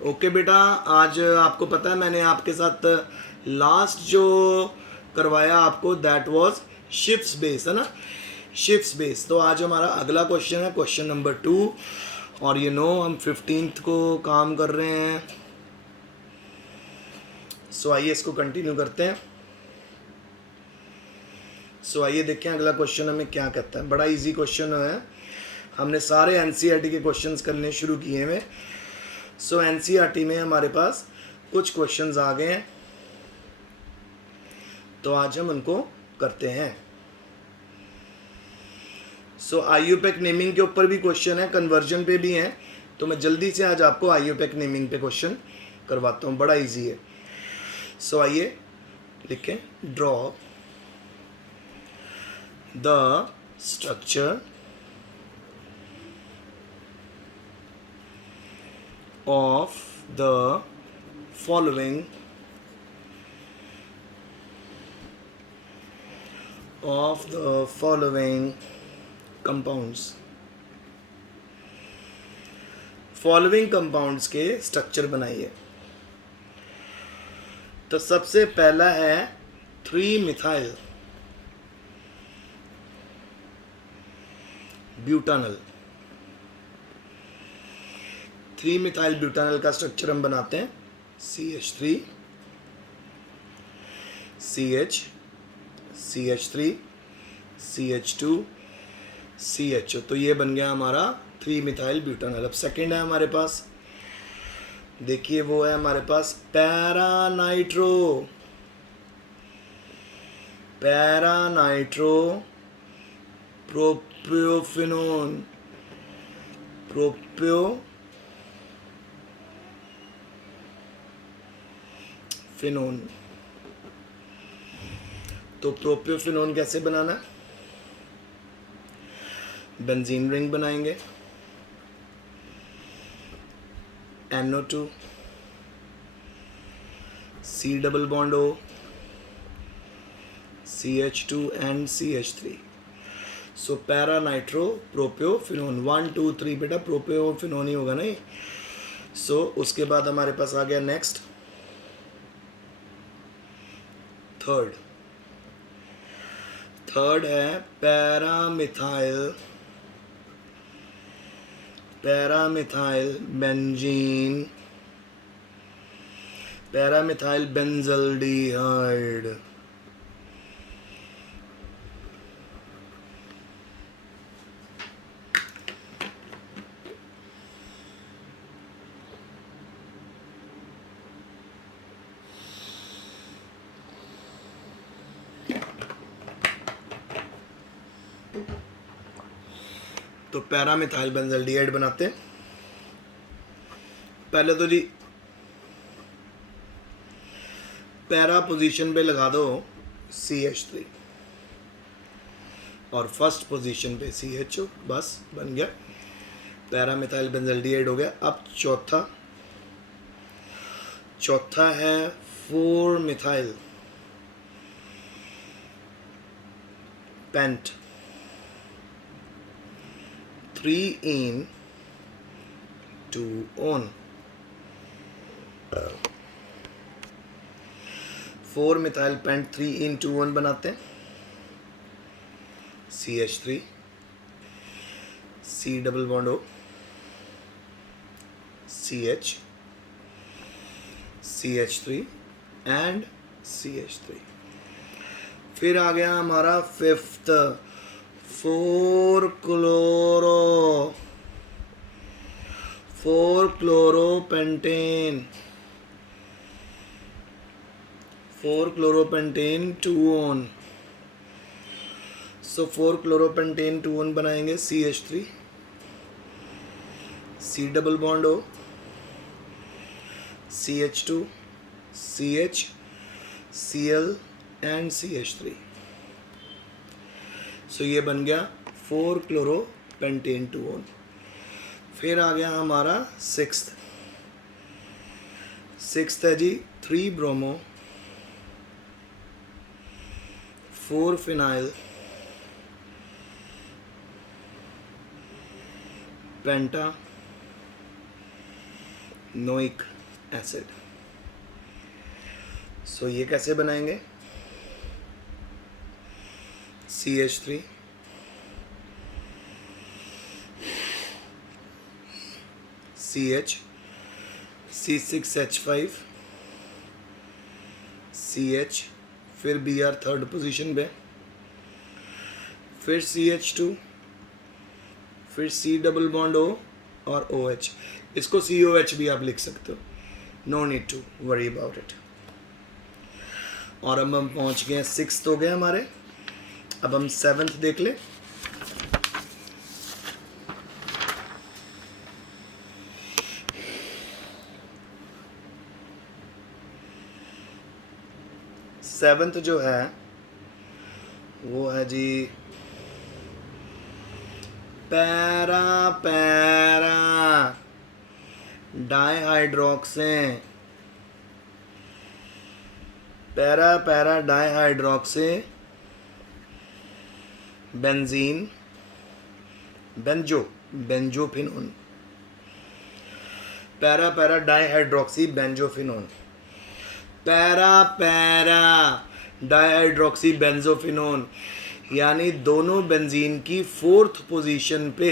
Okay बेटा, आज आपको पता है मैंने आपके साथ लास्ट जो करवाया आपको दैट वाज शिफ्ट्स बेस, है ना, शिफ्ट्स बेस। तो आज हमारा अगला क्वेश्चन है क्वेश्चन नंबर 2, और हम 15th को काम कर रहे हैं। सो आइए इसको कंटिन्यू करते हैं। सो आइए देखें अगला क्वेश्चन हमें क्या कहता है। बड़ा इजी क्वेश्चन है, हमने सारे एनसीईआरटी के क्वेश्चंस करने शुरू किए हैं। सो एनसीईआरटी में हमारे पास कुछ क्वेश्चंस आ गए हैं, तो आज हम उनको करते हैं। सो आईयूपैक नेमिंग के ऊपर भी क्वेश्चन है, कन्वर्जन पे भी हैं, तो मैं जल्दी से आज आपको आईयूपैक नेमिंग पे क्वेश्चन करवाता हूँ, बड़ा इजी है। सो आइए लिखें, draw the structure of the following compounds। Following compounds के स्ट्रक्चर बनाइए। तो सबसे पहला है 3-मिथाइल ब्यूटानल। 3-मिथाइल ब्यूटानल का स्ट्रक्चर हम बनाते हैं CH3 CH CH3 CH2 CHO। तो ये बन गया हमारा 3-मिथाइल ब्यूटानल। अब सेकेंड है हमारे पास, देखिए वो है हमारे पास पैरानाइट्रो प्रोप्योफिनोन तो प्रोप्योफिनोन कैसे बनाना, बेंजीन रिंग बनाएंगे, NO2 C double bond O CH2 and CH3। So paranitro propiophenone 1 2 3 बेटा प्रोप्योफिनोन ही होगा नहीं। सो उसके बाद हमारे पास आ गया नेक्स्ट थर्ड है पैरामिथाइल बेंजल्डिहाइड। तो पैरामिथाइल बेंजल्डिहाइड बनाते हैं। पहले तो जी पैरा पोजीशन पे लगा दो CH3 और फर्स्ट पोजीशन पे CHO, बस बन गया पैरामिथाइल बेंजल्डिहाइड हो गया। अब चौथा है 4-मिथाइल पेंट 3-in-2-on। 4-मिथाइल पेंट 3-in-2-on बनाते हैं CH3 C double bond O CH CH3 and CH3। फिर आ गया हमारा 5th 4-क्लोरोपेंटेन 2-on। सो 4-क्लोरोपेंटेन 2-on बनाएंगे CH3 C double bond O CH2 CH Cl and CH3। सो ये बन गया 4-क्लोरोपेंटेन 2-on। फिर आ गया हमारा सिक्स्थ है जी 3-ब्रोमो 4-फिनाइल पेंटा नोइक एसिड। सो ये कैसे बनाएंगे? CH3 CH C6H5 CH, फिर Br थर्ड पोजीशन पे, फिर CH2, फिर C डबल बॉन्ड O और OH। इसको COH भी आप लिख सकते हो, no need to worry about it. और अब हम पहुंच गए हैं, 6th हो गए हमारे। अब हम 7th देख ले। सेवंथ जो है वो है जी para para dihydroxane. Para para dihydroxane benzene benzophenone. Para para dihydroxy benzophenone. Para para dihydroxy benzophenone, यानी दोनों बेंजीन की 4th पोजीशन पे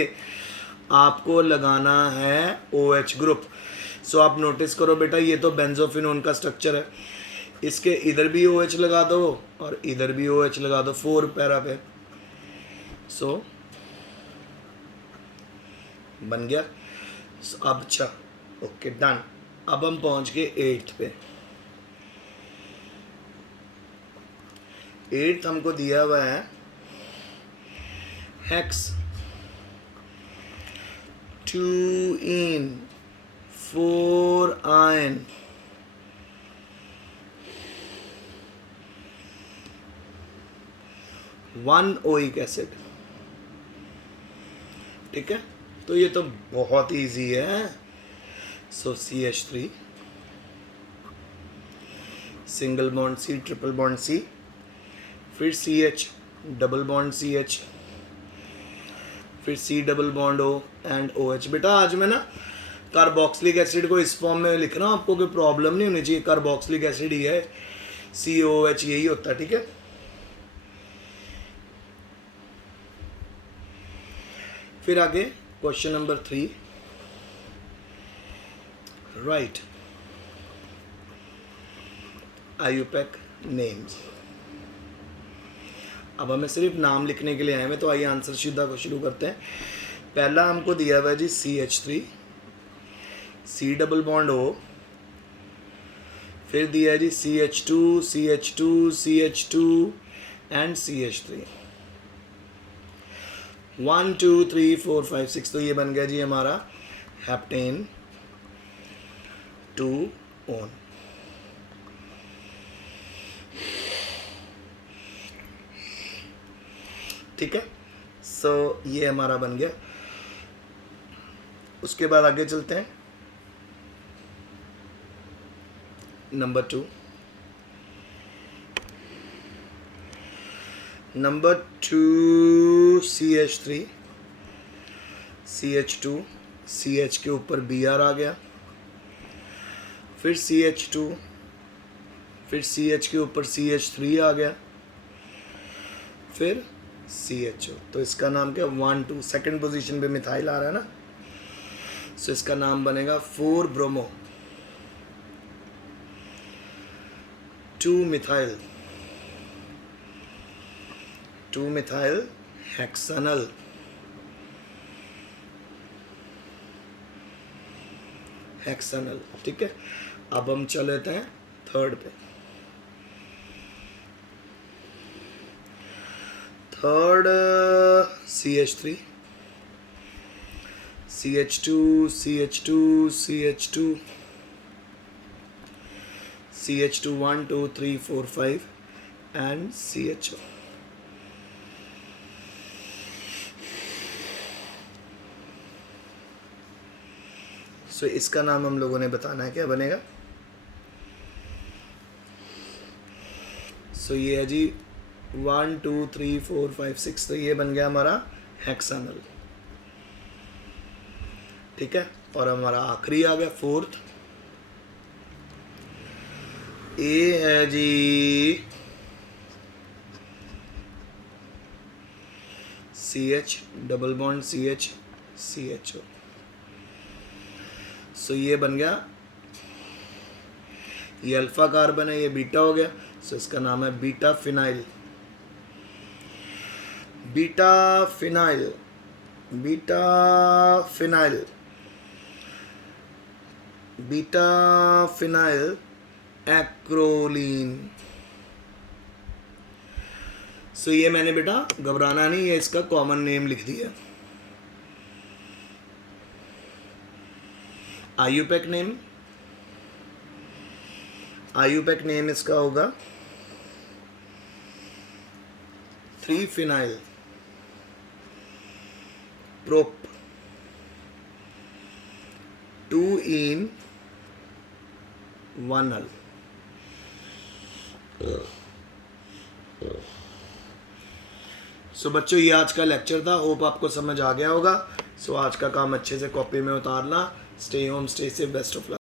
आपको लगाना है OH ग्रुप। सो आप नोटिस करो बेटा, ये तो बेंजोफिनोन का स्ट्रक्चर है, इसके इधर भी OH लगा दो और इधर भी OH लगा दो 4 पैरा पे। सो बन गया। अब अच्छा, ओके डन। अब हम पहुंच गए 8th पे। 8th हमको दिया हुआ है हेक्स 2 4 आयन 1 ओइक एसिड। ठीक है, तो ये तो बहुत इजी है। सो CH3 single bond C triple bond C, फिर CH डबल बॉन्ड CH, फिर C double bond O and OH। बेटा आज मैं ना कार्बोक्सिलिक एसिड को इस फॉर्म में लिख रहा हूँ, आपको कोई प्रॉब्लम नहीं होनी चाहिए। कार्बोक्सिलिक एसिड ही है, COH यही होता है। ठीक है, फिर आगे question number 3, right IUPAC names. अब हमें सिर्फ नाम लिखने के लिए आए हैं, तो आइए आंसर सीधा को शुरू करते हैं। पहला हमको दिया हुआ है जी CH3 C double bond O, फिर दिया है जी CH2 CH2 CH2 and CH3। 1 2 3 4 5 6, तो ये बन गया जी हमारा हेप्टेन 2 ओन। ठीक है, सो ये हमारा बन गया। उसके बाद आगे चलते हैं number 2। Number 2 CH3 CH2 CH के ऊपर Br आ गया, फिर CH2, फिर CH के ऊपर CH3 आ गया, फिर CHO। तो इसका नाम क्या, 1 2 सेकेंड पोजीशन पे मिथाइल आ रहा है ना, सो इसका नाम बनेगा 4 ब्रोमो 2 मिथाइल हेक्सानल। ठीक है, अब हम चल लेते हैं 3rd पे। 3rd CH3 CH2 CH2 CH2 CH2 1 2 3 4 5 and CHO। सो इसका नाम हम लोगों ने बताना है, क्या बनेगा। सो ये है जी 1 2 3 4 5 6, तो ये बन गया हमारा हेक्सानल। ठीक है, और हमारा आखिरी आ गया 4th ए है जी CH double bond CH CHO। सो ये बन गया, ये अल्फा कार्बन है, ये बीटा हो गया। सो इसका नाम है beta phenyl. Beta phenyl, beta phenyl, beta phenyl acrolein. So ये मैंने बेटा घबराना नहीं, ये इसका कॉमन नेम लिख दिया। आयुपैक नेम, आयुपैक नेम इसका होगा 3 फिनाइल प्रोप 2 इन 1 अल। सो बच्चों ये आज का लेक्चर था, होप आपको समझ आ गया होगा। सो आज का काम अच्छे से कॉपी में उतारना। Stay home, stay safe, best of luck.